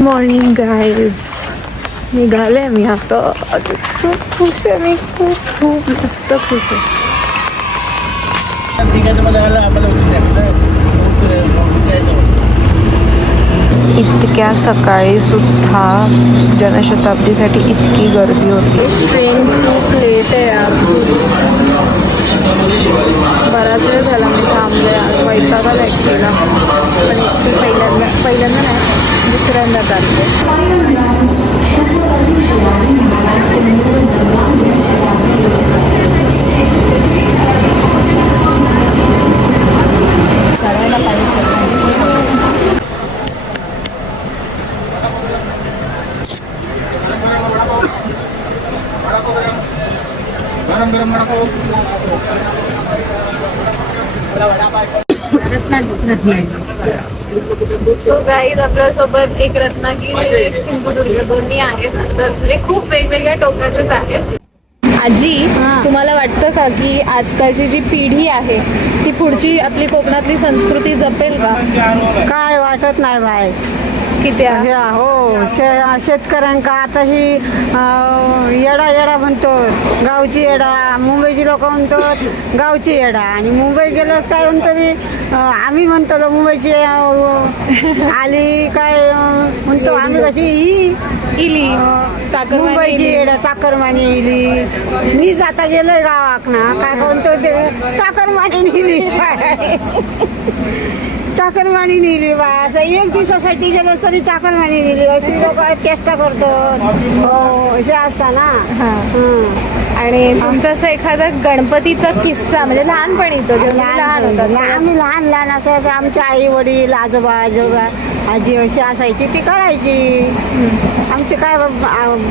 Morning guys, निघाले मी आता. खूप खुश आहे मी, खूप खूप मस्त खुश आहे. इतक्या सकाळी सुद्धा जनशताब्दीसाठी इतकी गर्दी होती. ट्रेन खूप लेट आहे यार. बराच वेळ झाला मी थांबले. वैतागाला केला, पण पहिल्यांदा नाही, दुसऱ्यांदा चालते. करायला पाहिजे. सो गाईज, आपल्यासोबत एक रत्नागिरी, एक सिंधुदुर्ग दोन्ही आहेत. तर म्हणजे खूप वेगवेगळ्या टोकाचेच आहेत. आजी, तुम्हाला वाटतं का की आजकालची जी पिढी आहे ती पुढची आपली कोकणातली संस्कृती जपेल का? काय वाटत नाही बाय. किती हो, शेतकऱ्यांका आता ही येडा म्हणतो, गावची येडा. मुंबईची लोक म्हणतात गावची येडा, आणि मुंबईत गेल्यास काय म्हणतो, आम्ही म्हणतो मुंबईची आली काय म्हणतो आम्ही, कशी इली मुंबईची येडा चाकरमानी इली. मी जाता गेलोय गावाक ना, काय म्हणतो ते चाकरमानी नेली, चाकरमानी नेली बा. असं एक दिवसासाठी गेलं तरी चाकरमानी नेली, अशी लोक चेष्टा करतात. हो, असे असता ना. आणि तुमचं असं एखादा गणपतीचा किस्सा, म्हणजे लहानपणीचं, जेव्हा लहान होतं, आम्ही लहान असं आमच्या आई वडील आजोबा आजी अशी असायची, ती करायची. आमची काय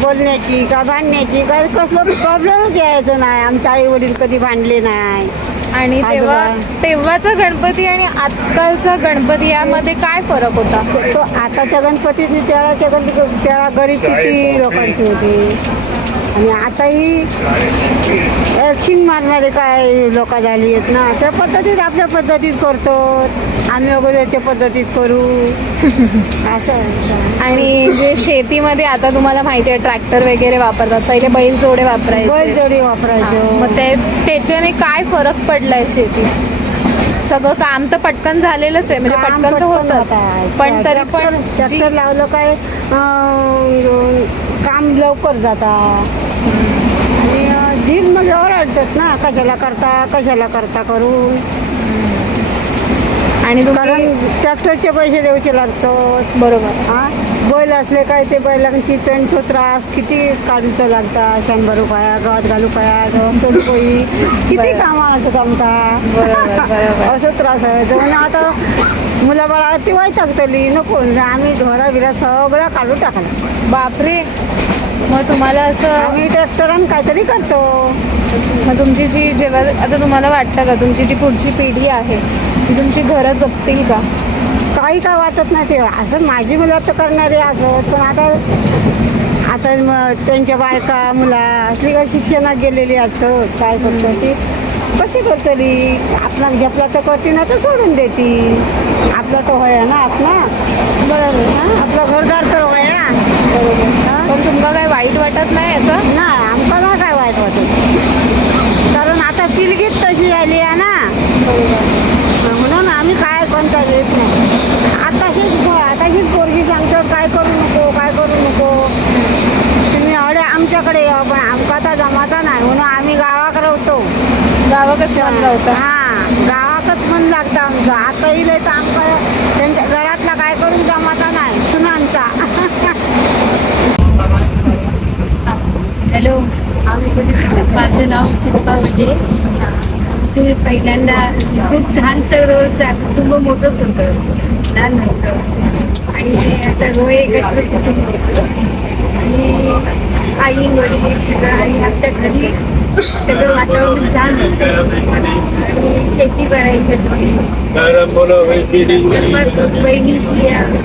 बोलण्याची का भांडण्याची काय कसलं प्रॉब्लेमच यायचं नाही. आमच्या आई वडील कधी भांडले नाही. आणि तेव्हाचा गणपती आणि आजकालचा गणपती यामध्ये काय फरक होता? तो आताच्या गणपतीने त्याच्या गणपती त्या गरीब किती लोकांची होती, आणि आता ही ॲक्शिंग मारणारे काय लोक झाली आहेत ना. त्या पद्धतीत आपल्या पद्धतीत करतो आम्ही, अगोदरच्या पद्धतीत करू असं. आणि जे शेतीमध्ये आता तुम्हाला माहिती आहे ट्रॅक्टर वगैरे वापरतात, पहिले बैलजोडे वापरायचे. बैलजोडी वापरायचो. मग त्याच्याने काय फरक पडलाय शेतीत? सगळं काम तर पटकन झालेलंच आहे, म्हणजे पटकन तर होतं, पण तरी पण ट्रॅक्टर लावलं काय काम लवकर जाता. आणि जीव मग ओरडतात ना, कशाला करता करून. आणि कारण ट्रॅक्टरचे पैसे द्यायचे लागतात. बरोबर. बैल असले काय ते बैलांची त्यांचा त्रास किती काढूचं लागतात. 100 रुपया गावात घालू काय रुपये किती कामं असं जमता. असं त्रास आहे. म्हणून आता मुलाबाळा ती वैतागतली नको, आम्ही ढोरा बिरा सगळं काढून टाकला. बापरे. मग तुम्हाला असं, आम्ही ट्रॅक्टरान काहीतरी करतो. मग तुमची जी जेव्हा आता तुम्हाला वाटतं का तुमची जी पुढची पिढी आहे ती तुमची घरं जपतील का? काही काय वाटत नाही. ते असं माझी मुलं तर करणारे असत, पण आता त्यांच्या बायका मुला असली का शिक्षणात गेलेली असतं, काय करतो ती कशी करतली. आपला झपला तर करते ना, तर सोडून देते. आपला तर होय ना, आपला बरोबर. आपला घरदार तर होय ना. बरोबर. पण तुमका काय वाईट वाटत नाही याचं? नाही, आमका ना काय वाईट वाटत, कारण आता पिलगीच तशी आली आहे ना. म्हणून आम्ही काय कोणता येत नाही. आताशीच पोरगी सांगतो काय करू नको तुम्ही एवढे आमच्याकडे या, पण आमका आता जमाचा नाही. म्हणून आम्ही गावाकडे होतो. गावाकच म्हणलं होतं. गावाकच मन लागतं आमचं. आता येईल तर आमका त्यांच्या घरातला काय करू जमाचा नाही, सुनांचा. हॅलो, माझं नाव शिल्पा विजय. आमचे पहिल्यांदा खूप छान सगळं कुटुंब मोठंच होतं, लहान नव्हतं. आणि आता रोय एकत्र कुटुंब होतं, आणि आई वडील सगळं, आणि आमच्या घरी सगळं वातावरण छान होतं. आणि शेती करायचं.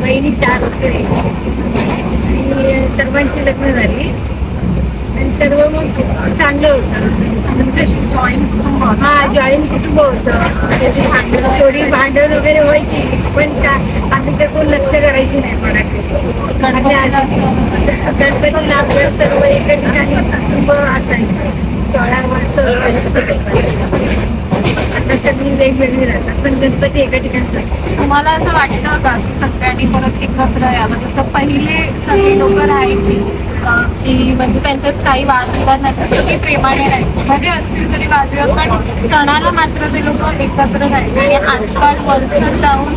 बहिणी 4 होते, आणि सर्वांची लग्न झाली. आणि सर्व मग चांगलं होतं. म्हणजे जॉईंट कुटुंब होतं. हा जॉईंट कुटुंब होतं. त्याची थोडी भांडण वगैरे व्हायची, पण आम्ही तर कोण लक्ष करायची नाही गणपतीला आपलं सर्व एका ठिकाणी कुटुंब असायचं. 16 माणसं असायची. आता सगळी वेगवेगळी राहतात, पण गणपती एका ठिकाणी. तुम्हाला असं वाटतं का की सगळ्यांनी परत एकत्र यावं, जसं पहिले सगळी लोक राहायची की म्हणजे त्यांच्यात काही वादविवाद नाही, सगळी प्रेमाने राहायची, भले असतील तरी वादविवाद, पण सणाला मात्र ते लोक एकत्र राहायचे. आणि आजकाल वलसर जाऊन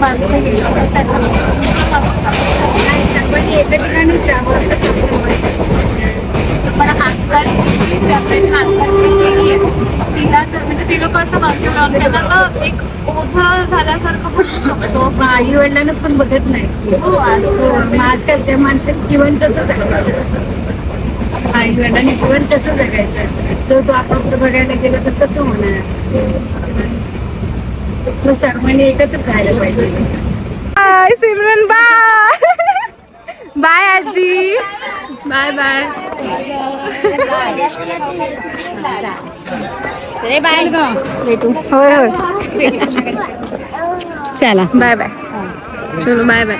माणसं गेली तर त्याच्यामध्ये पण एका ठिकाणीच जावं असं पण आजकालची जी जनरेशन आजकालची पिढी आहे तिला तर म्हणजे ते लोक असं वलसर राहून त्यांना तर एक ओझं झाल्यासारखं बघू शकतो. आई वडिलांना पण बघत नाही. हो, आजकालच्या माणसाचं जीवन कसं जगायचं, आई वडिलांनी जीवन कसं जगायचं, तो आपापलं बघायला गेलं तर कसं होणार. तो सर्वांनी एकत्रच राहायला पाहिजे. बाय सिमरन, बाय बाय आजी, बाय बाय बाय भेटू. होय होय चला बाय बाय. चलो बाय बाय.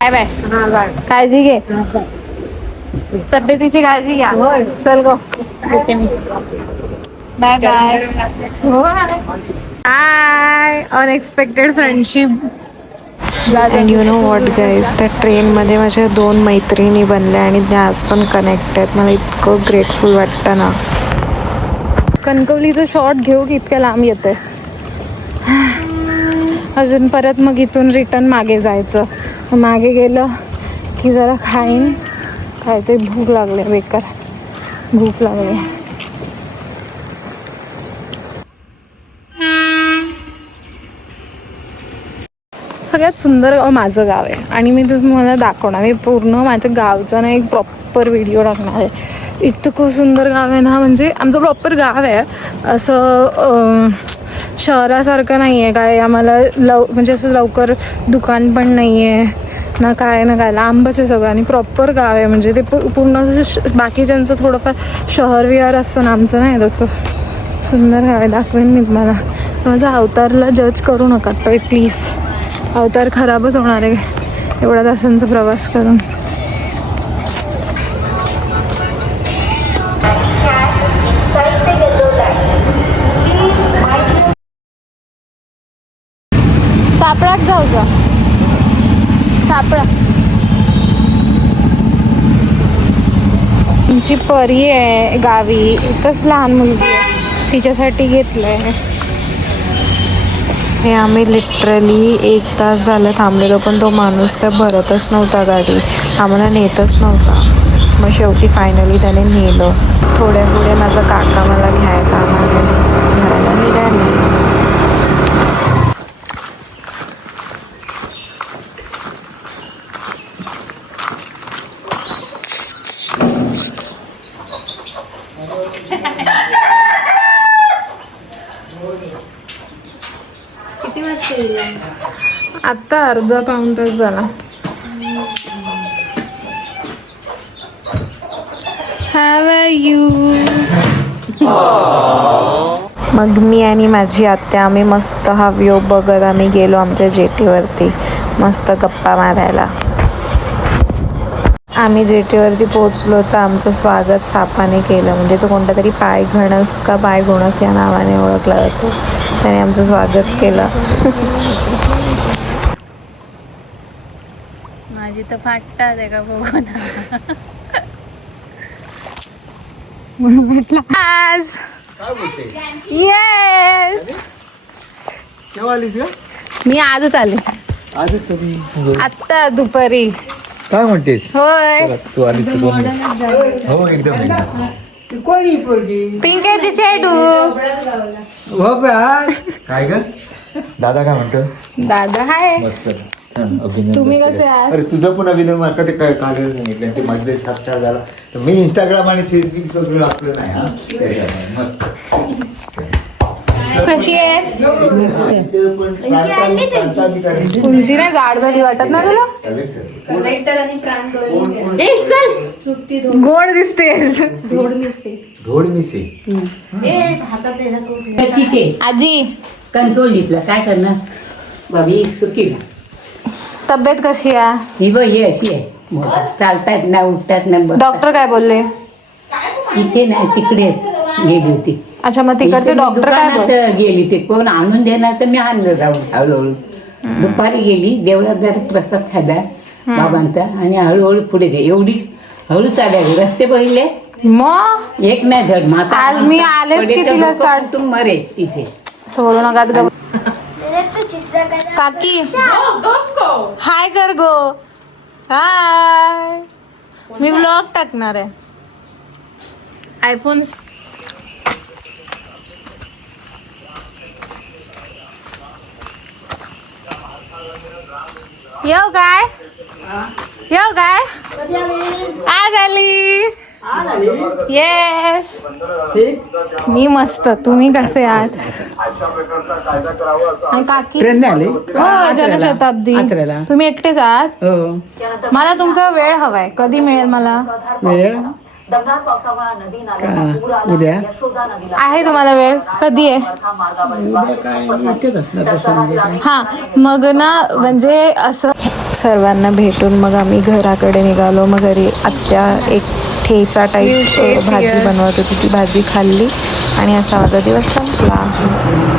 Bye bye. काळजी घे, तब्येतीची काळजी घ्या. चल गो, येते मी. Bye bye. Hi, unexpected friendship. And you know what guys, त्या ट्रेनमध्ये माझ्या 2 मैत्रिणी बनल्या आणि त्या आज पण कनेक्ट आहेत. मला इतकं ग्रेटफुल वाटतं ना. कणकवलीचं शॉट घेऊ की इतक्या लांब येते अजून. परत मग इथून रिटर्न मागे जायचं. मागे गेलं की जरा खाईन, काहीतरी भूक लागले, बेकार भूक लागली. सगळ्यात सुंदर गाव माझं गाव आहे आणि मी तुम्हाला दाखवणार. मी पूर्ण माझ्या गावचा ना एक प्रॉपर व्हिडिओ टाकणार आहे. इतकं सुंदर गाव आहे ना, म्हणजे आमचं प्रॉपर गाव आहे. असं शहरासारखं नाही आहे काय. आम्हाला म्हणजे असं लवकर दुकान पण नाही आहे ना, काय ना काय, लांबच आहे सगळं. आणि प्रॉपर गाव आहे, म्हणजे ते पूर्ण बाकीच्यांचं थोडंफार शहर विहार असतं ना, आमचं नाही तसं. सुंदर गाव आहे, दाखवेन मी तुम्हाला. माझ्या अवतारला जज करू नका प्लीज. अवतार खराबच होणार आहे एवढ्या तासांचा प्रवास करून. सापळात जाऊ का, सापळा. तुमची परी आहे गावी, एकच लहान मुलगी आहे, तिच्यासाठी घेतलंय. हे आम्ही लिटरली 1 तास झालं थांबलेलो, पण तो माणूस काय भरतच नव्हता गाडी, आम्हाला नेतच नव्हता. मग शेवटी फायनली त्याने नेलं. थोड्या पुढे माझा काका मला घ्यायला घराला निघाले. आता अर्धा पाऊण तास झाला. How are you. मग मी आणि माझी आत्या आम्ही मस्त हा व्ह्यू बघत आम्ही गेलो आमच्या जेटीवरती मस्त गप्पा मारायला. आम्ही जेटीवरती पोहोचलो तर आमचं स्वागत सापाने केलं. म्हणजे तो कोणता तरी पायघणस का पायघोणस या नावाने ओळखला जातो, त्याने आमचं स्वागत केलं. माझी तर फाटतात आहे का बघून. आज येस, केव्हा आलीस का? मी आजच आले, आजच तुम्ही आत्ता दुपारी. काय म्हणतेस? होय, तू आलीस हो एकदम पिंकेची चेडू. हो काय ग दादा काय म्हणतो? दादा हाय मस्त अभिनंदन. तुम्ही कसे आहात? अरे तुझं पण अभिनंदन. आता ते काय काल सांगितलं ते माझे साक्षात झाला. तर मी इंस्टाग्राम आणि फेसबुक सगळं आपलं नाही. हा मस्त कशी आहेस उंची नाही जाड झाली वाटत ना तुला गोड दिसतेस धोड मिसे तिथे आजी कंट्रोलीतलं काय करणार बाबी सुकीला तब्येत कशी आहे ही बघ ही अशी आहे चालतात ना उठतात ना डॉक्टर काय बोलले इथे नाही तिकडे गेली होती अच्छा मग तिकडचे डॉक्टर काय बोलले दुकानात गेली ते कोण आणून देणार तर मी आणलं जाऊन हळूहळू दुपारी गेली देवळात जरा प्रसाद खाल्ला बाबांचा आणि हळूहळू पुढे गे एवढी हळू चालायची रस्ते बघितले मग एक नाही धड माता आज मी आलेच की तिला कुटुंब मरे तिथे सोडू नका काकी हाय कर गो हाय मी व्लॉग टाकणार आहे आयफोन येऊ काय येऊ काय आज आली येस मी मस्त तुम्ही कसे आहात आणि काकी हो जनशताब्दी तुम्ही एकटेच आहात मला तुमचा वेळ हवाय कधी मिळेल मला उद्या आहे तुम्हाला वेळ कधी आहे हा मग ना म्हणजे असं सर्वांना भेटून मग आम्ही घराकडे निघालो. मग घरी आत्या एक ठेचा टाईप भाजी बनवत होती ती भाजी खाल्ली आणि असा माझा दिवस संपला.